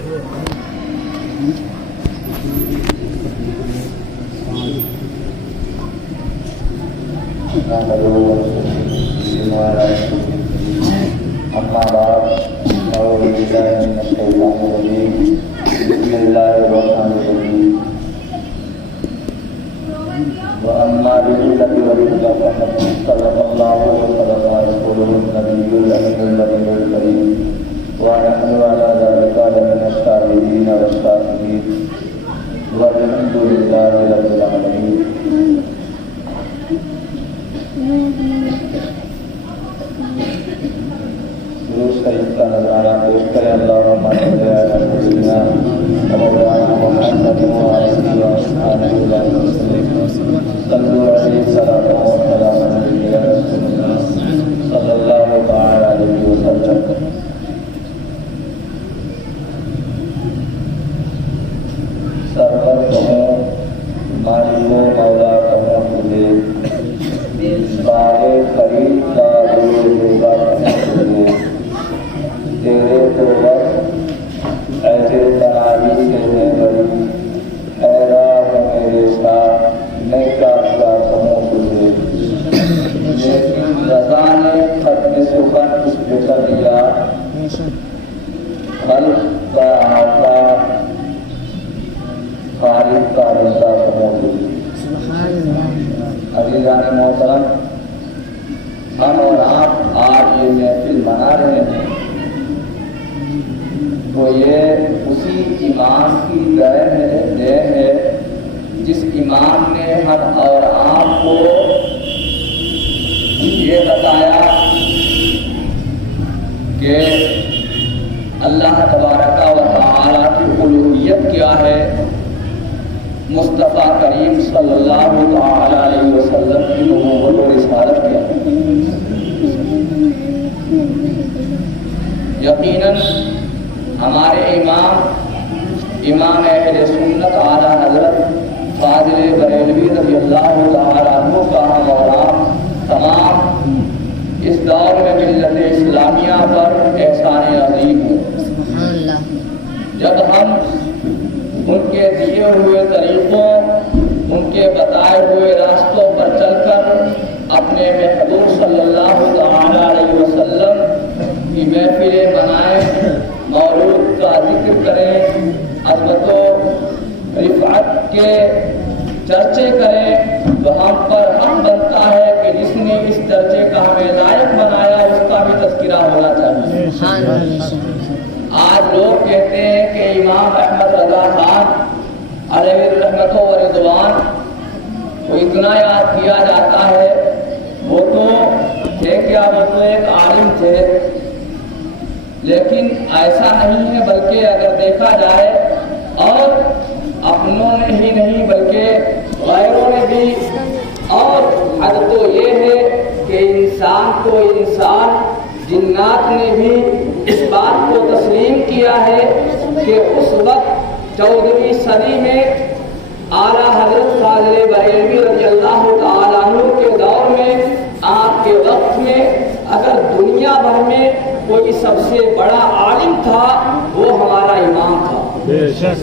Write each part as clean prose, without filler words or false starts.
اما بعد اعوذ باللہ من الشیطان الرجیم بسم اللہ الرحمن الرحیم واما بالله وبالله فقد صدق الله وصدق رسوله النبي الامين الكريم ونحن على ذلك لمن الشاهدين والشاكرين والحمد لله رب العالمين. شریف کا نظرانہ پیش کریں. اللہم صلی علی سیدنا مولانا محمد وعلى آلہ وسلم. صلوا علیہ الصلاۃ والسلام علیہ یا رسول اللہ صلی اللہ تعالی علیہ وسلم. سرور کہوں مالک و مولا کہوں تجھے، سارے خرید کا دور ہوگا تجھے. تیرے تو وقت ایسے تنائی سے میں بڑی حیران ہے میرے ساتھ، میں کیا کہوں تجھے. لیکن رضا نے ختم سخن اس پہ کر دیا، خلق کا آقا خالق کا رضا کہوں تجھے. عزیزان محترم، ہم اور آپ آج یہ محفل منا رہے ہیں تو یہ اسی امام کی دین ہے جس امام نے ہم اور آپ کو یہ بتایا کہ اللہ تبارک و تعالی کی الوہیت کیا ہے، مصطفیٰ کریم صلی اللہ تعالی علیہ وسلم کی نبوت و رسالت کیا ہے. یقیناً ہمارے امام اہل سنت اعلیٰ حضرت فاضل بریلوی رضی اللہ تعالیٰ عنہ کا ہم اور آپ تمام اس دور میں ملت اسلامیہ پر احسان عظیم ہے. جب ہم ان کے دیے ہوئے طریقوں، ان کے بتائے ہوئے راستوں پر چل کر اپنے محبوب صلی اللہ تعالیٰ علیہ وسلم کی محفلیں منائیں، مولود کا ذکر کریں، عظمت و رفعت کے چرچے کریں، تو ہم پر حق بنتا ہے کہ جس نے اس چرچے کا ہمیں لائق بنایا اس کا بھی تذکرہ ہونا چاہیے. آج لوگ کہتے ہیں کہ امام احمد رضا خان علیہ الرحمت و رضوان کو اتنا یاد کیا جاتا ہے، وہ تو تھے کیا، وہ تو ایک عالم تھے. لیکن ایسا نہیں ہے، بلکہ اگر دیکھا جائے اور اپنوں نے ہی نہیں بلکہ غیروں نے بھی، اور حد تو یہ ہے کہ انسان کو انسان جنات نے بھی اس بات کو تسلیم کیا ہے کہ اس وقت 14ویں صدی میں اعلیٰ حضرت فاضل بریلوی رضی اللہ تعالیٰ عنہ کے دور میں، آپ کے وقت میں اگر دنیا بھر میں کوئی سب سے بڑا عالم تھا وہ ہمارا امام تھا. سب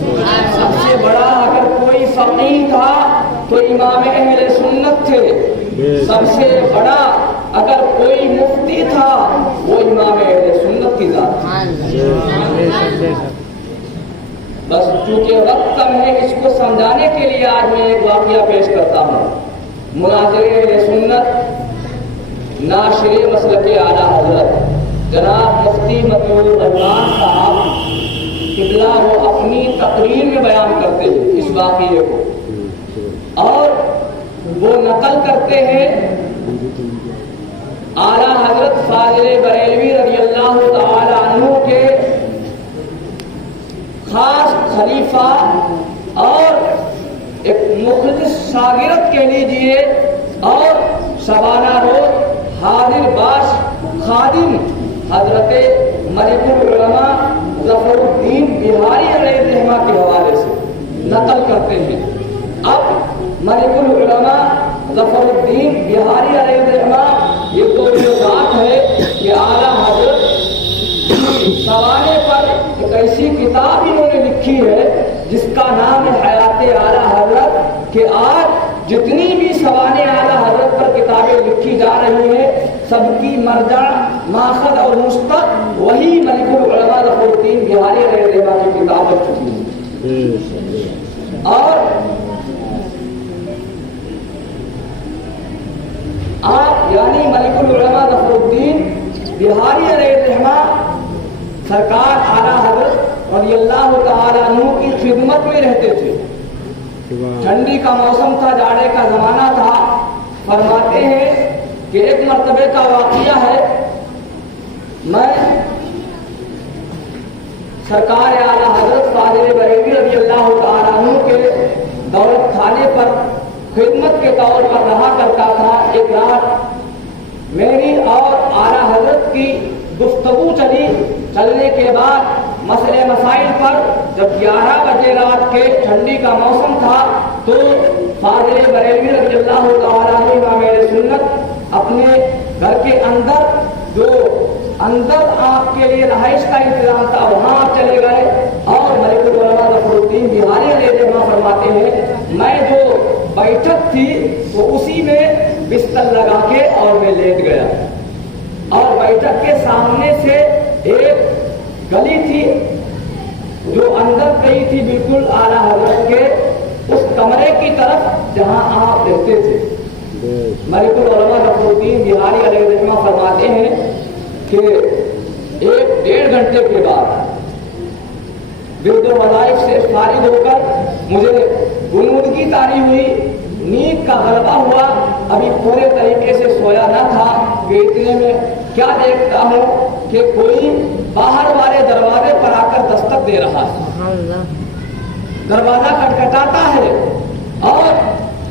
سے بڑا اگر کوئی فقیہ تھا تو امام اہل سنت تھے. سب سے بڑا اگر کوئی مفتی تھا وہ امام اہل سنت کی ذات تھی. بس چونکہ وقت کم ہے، اس کو سمجھانے کے لیے آج میں ایک واقعہ پیش کرتا ہوں. مناظر اہل سنت ناشر مسلک اعلیٰ حضرت جناب مفتی مطیع الرحمان صاحب قبلہ وہ اپنی تقریر میں بیان کرتے ہیں اس واقعے کو، اور وہ نقل کرتے ہیں اعلیٰ حضرت فاضل بریلوی رضی اللہ تعالی عنہ کے خاص خلیفہ اور ایک مخلص شاگرد کہہ لیجیے اور شبانہ روز حاضر باش خادم حضرت ملک العلماء ظفر الدین بہاری علیہ الرحمہ کے حوالے سے نقل کرتے ہیں. اب ملک العلماء ظفر الدین بہاری علیہ الرحمہ یہ تو یہ بات ہے کہ اعلیٰ حضرت کی سوانے پر ایک ایسی کتاب ہی جا رہی ہے، سب کی مرجع، ماخذ اور مستق وہی ملک العلماء ظفر الدین بہاری علیہ الرحمہ کی کتاب بن چکی ہے۔ اور آپ یعنی ملک العلماء ظفر الدین بہاری علیہ الرحمہ سرکار اعلیٰ حضرت رضی اللہ تعالیٰ عنہ کی خدمت میں رہتے تھے۔ ٹھنڈی کا موسم تھا، جاڑے کا زمانہ تھا۔ فرماتے ہیں کہ ایک مرتبہ کا واقعہ ہے، میں سرکار اعلیٰ حضرت فاضل بریلوی رضی اللہ تعالیٰ عنہ کے دولت خانے پر خدمت کے طور پر رہا کرتا تھا۔ ایک رات میری اور اعلیٰ حضرت کی گفتگو چلنے کے بعد مسئلے مسائل پر جب 11 بجے رات کے ٹھنڈی کا موسم تھا تو فاضل بریلوی رضی اللہ تعالیٰ عنہ امام اہل سنت اپنے گھر کے اندر جو اندر آپ کے لیے رہائش کا انتظام تھا وہاں آپ چلے گئے اور ملک العلماء ظفر الدین بہاری علیہ الرحمہ فرماتے ہیں میں جو بیٹھک تھی وہ اسی میں بستر لگا کے اور میں لیٹ گیا، اور بیٹھک کے سامنے سے ایک گلی تھی جو اندر گئی تھی بالکل اعلیٰ حضرت کے اس کمرے کی طرف جہاں آپ رہتے تھے۔ ملک العلماء ظفر الدین بہاری علیہ الرحمہ فرماتے ہیں کہ 1-1.5 گھنٹے کے بعد ورد و وظائف سے فارغ ہو کر مجھے غنودگی طاری ہوئی، نیند کا غلبہ ہوا، ابھی پورے طریقے سے سویا نہ تھا کہ اتنے میں کیا دیکھتا ہوں کہ کوئی باہر والے دروازے پر آ کر دستک دے رہا ہے، دروازہ کھٹکھٹاتا ہے، اور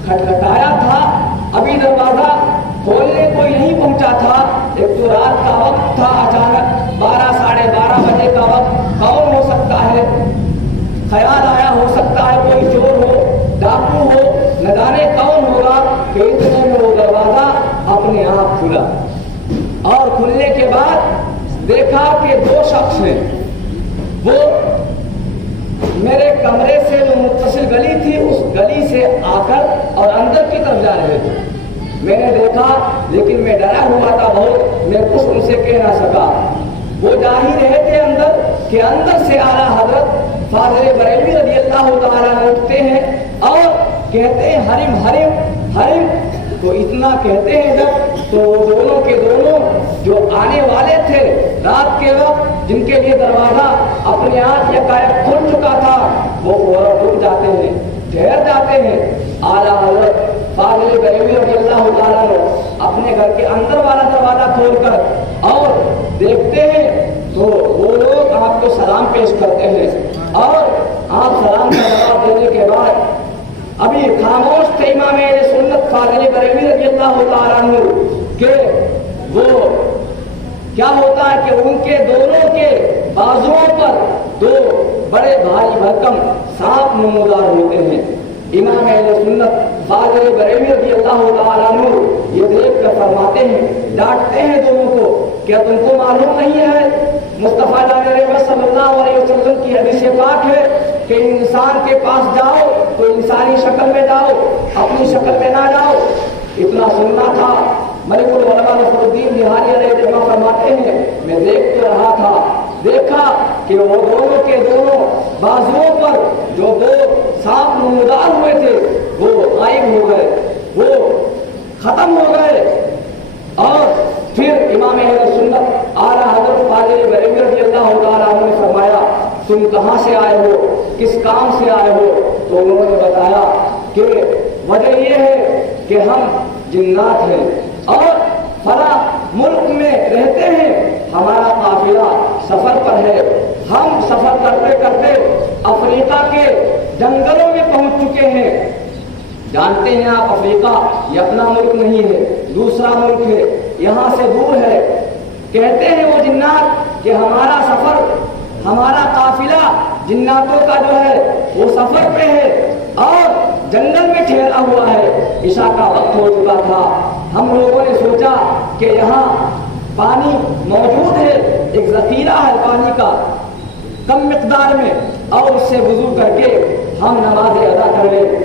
کھٹکھٹایا تھا، ابھی دروازہ کھولنے کوئی نہیں پہنچا تھا۔ ایک تو رات کا وقت تھا، اچانک 12-12:30 بجے کا وقت، کون ہو سکتا ہے؟ خیال آیا ہو سکتا ہے کوئی چور ہو، ڈاکو ہو، نہ جانے کون ہوگا کہ اتنے میں وہ دروازہ اپنے آپ کھلا، اور کھلنے کے بعد دیکھا کہ 2 شخص ہیں، وہ میرے کمرے سے جو متصل گلی تھی اس گلی سے آ کر اور اندر کی طرف جا رہے تھے۔ میں نے دیکھا لیکن میں ڈرا ہوا تھا بہت، میں کچھ ان سے کہہ نہ سکا۔ وہ جا ہی رہے تھے اندر کہ اندر سے اعلیٰ حضرت فاضل بریلوی رضی اللہ تعالیٰ عنہ اٹھتے ہیں اور کہتے ہیں حرم حرم حرم، تو اتنا کہتے ہیں جب تو دونوں کے دونوں جو آنے والے تھے رات کے وقت جن کے لیے دروازہ اپنے آپ یکایک کھل چکا تھا وہ فوراً رک جاتے ہیں، ٹھہر جاتے ہیں۔ اعلیٰ حضرت فاضل بریلوی رضی اللہ تعالیٰ عنہ اپنے گھر کے اندر والا دروازہ کھول کر اور دیکھتے ہیں تو وہ لوگ آپ کو سلام پیش کرتے ہیں، اور آپ سلام کا جواب دینے کے بعد ابھی خاموش تھے امام اہل سنت فاضل بریلوی رضی اللہ تعالیٰ عنہ کہ وہ کیا ہوتا ہے کہ ان کے دونوں کے بازوؤں پر 2 بڑے بھاری بھرکم سانپ نمودار ہوتے ہیں۔ امام اہل سنت فاضل بریلوی رضی اللہ تعالیٰ عنہ یہ دیکھ کر فرماتے ہیں، ڈانٹتے ہیں دونوں کو، کیا تم کو معلوم نہیں ہے مصطفیٰ صلی اللہ علیہ وسلم کی حدیث پاک ہے کہ انسان کے پاس جاؤ تو انسانی شکل میں جاؤ، اپنی شکل میں نہ جاؤ۔ اتنا سننا تھا۔ ملک العلماء ظفر الدین بہاری علیہ الرحمہ فرماتے ہیں میں دیکھ تو رہا تھا، دیکھا کہ وہ دونوں کے دونوں بازوؤں پر جو 2 سانپ نمودار ہوئے تھے وہ غائب ہو گئے، وہ ختم ہو گئے۔ اور پھر امام اہل سنت اعلیٰ حضرت فاضل بریلوی رضی اللہ تعالیٰ عنہ نے فرمایا تم کہاں سے آئے ہو، کس کام سے آئے ہو؟ تو انہوں نے بتایا کہ وجہ یہ ہے کہ ہم جنات ہیں اور فلاں ملک میں رہتے ہیں، ہمارا قافلہ سفر پر ہے، ہم سفر کرتے کرتے افریقہ کے جنگلوں میں پہنچ چکے ہیں۔ جانتے ہیں آپ افریقہ یہ اپنا ملک نہیں ہے، دوسرا ملک ہے، یہاں سے دور ہے۔ کہتے ہیں وہ جنات کہ ہمارا سفر، ہمارا قافلہ جناتوں کا جو ہے وہ سفر پہ ہے اور جنگل میں ٹھہرا ہوا ہے، عشاء کا وقت ہو چکا تھا۔ ہم لوگوں نے سوچا کہ یہاں پانی موجود ہے، ایک ذخیرہ ہے پانی کا کم مقدار میں، اور اس سے وضو کر کے ہم نماز ادا کر لیں۔